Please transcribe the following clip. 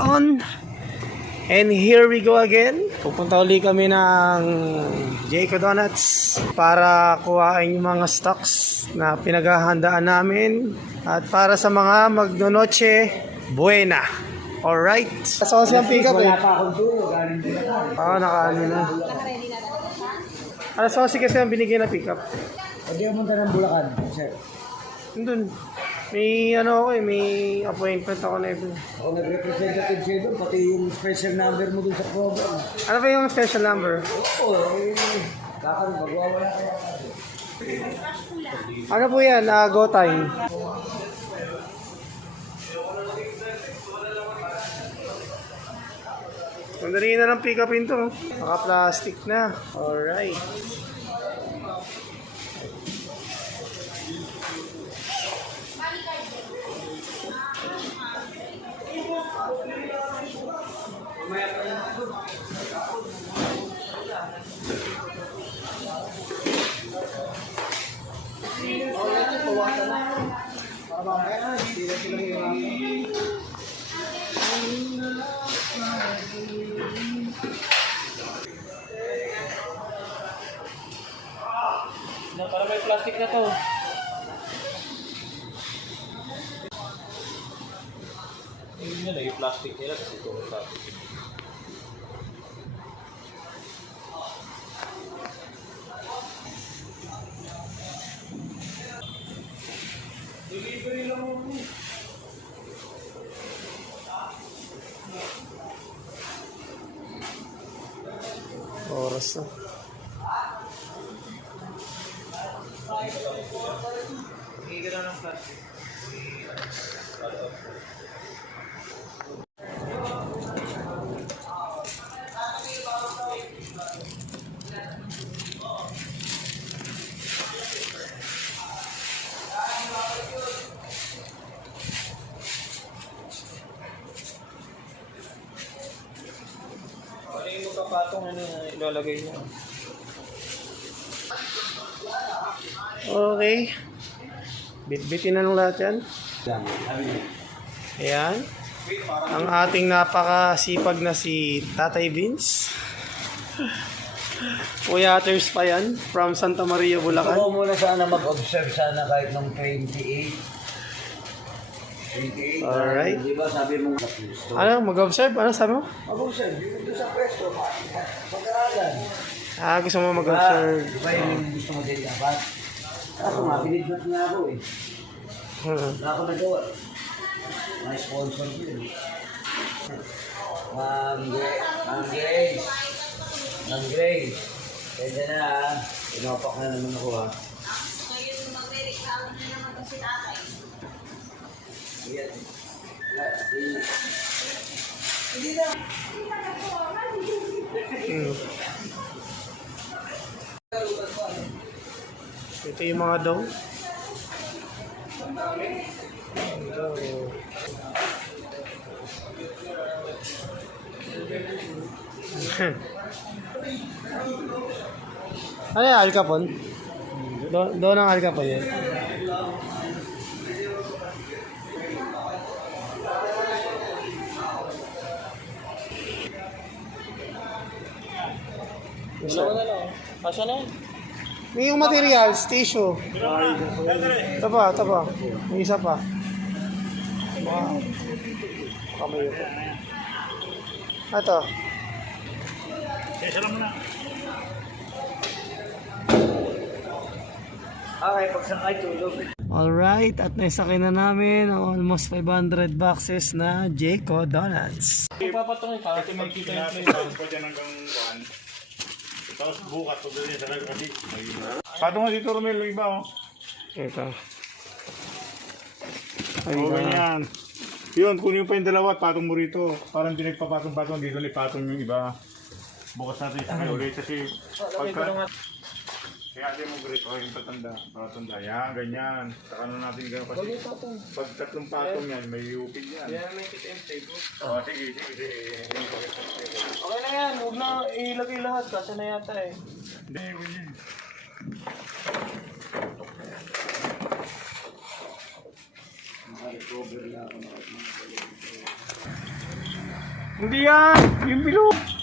on. And here we go again. Pupunta uli kami ng Jayco Donuts para kuhain yung mga stocks na pinaghahandaan namin. At para sa mga magnonoche buena. Alright. So siyang pick up eh. Nakaano na. Alas 11 kasi ang binigay na pick up. Hindi mo punta ng Bulacan, sir. Doon. May ano ako eh, may appointment ako na ito. Ako nag-representative siya doon, pati yung special number mo doon sa program. Ano ba yung special number? Oo, kakang magwawala kaya. Ano po yan? Go time. Sandali na lang pick upin to. Naka-plastic na. Alright. Para may plastic na to. Hindi nila yung plastic nila kasi ito yung plastic. Delivery lang mo. Oras na. Higit na ng plastic. Ano yung magkapatong ano ilalagay mo? Okay. Bitbitin na ng lahat yan. Ayan. Ang ating napakasipag na si Tatay Vince. Uyaters pa yan. From Santa Maria, Bulacan. Ako muna sana mag-observe sana kahit ng 28. Alright. Di ba sabi mo Ano? Mag-observe? Ano sabi mo? mag-observe, dito sa pwesto, pag-aralan. Gusto mo mag-observe. Di ba yung gusto mo din dapat? Ako nga, binidnot nga ako eh. Wala ako nagawa. May sponsor ko yun. Ma'am Grace. Ma'am Grace. Pwede na ha. Pinopak na naman ako ha. Ngayon, magre-reklamo na naman ito si tatay. Hindi na. Ito yung mga dough. Ano yung alcapon? Doon ang alcapon yan. Dalawa na lang. Kasya na yan. May yung materials, tissue. Ito pa. May isa pa. Wow. Kamay ito. Ito. Isa lang muna. Okay, pagsakay tulog. Alright, at naisakay na namin ang almost 500 boxes na Jayco Donuts. Ipapatungin ka kasi makikita yung natin plate. pa dyan hanggang 1. Tapos bukas pag doon sa kasi patong nga dito Romel yung iba oh. Ito. Oo ganyan. Yun, kunin pa yung dalawa at patong mo rito. Parang di nagpapatong-patong dito patong yung iba. Bukas natin isa kayo ulit kasi pagka kaya natin mo grip yung patanda. Yan, ganyan. Saka na natin gano'n kasi pag tatlong patong yan, may upig yan. Yan may kita yung table. Sige. Okay na yan. Huwag na ilagay lahat. Kasi na yata eh. Hindi, ganyan. Recover na ako. Hindi yan! Yung bilog!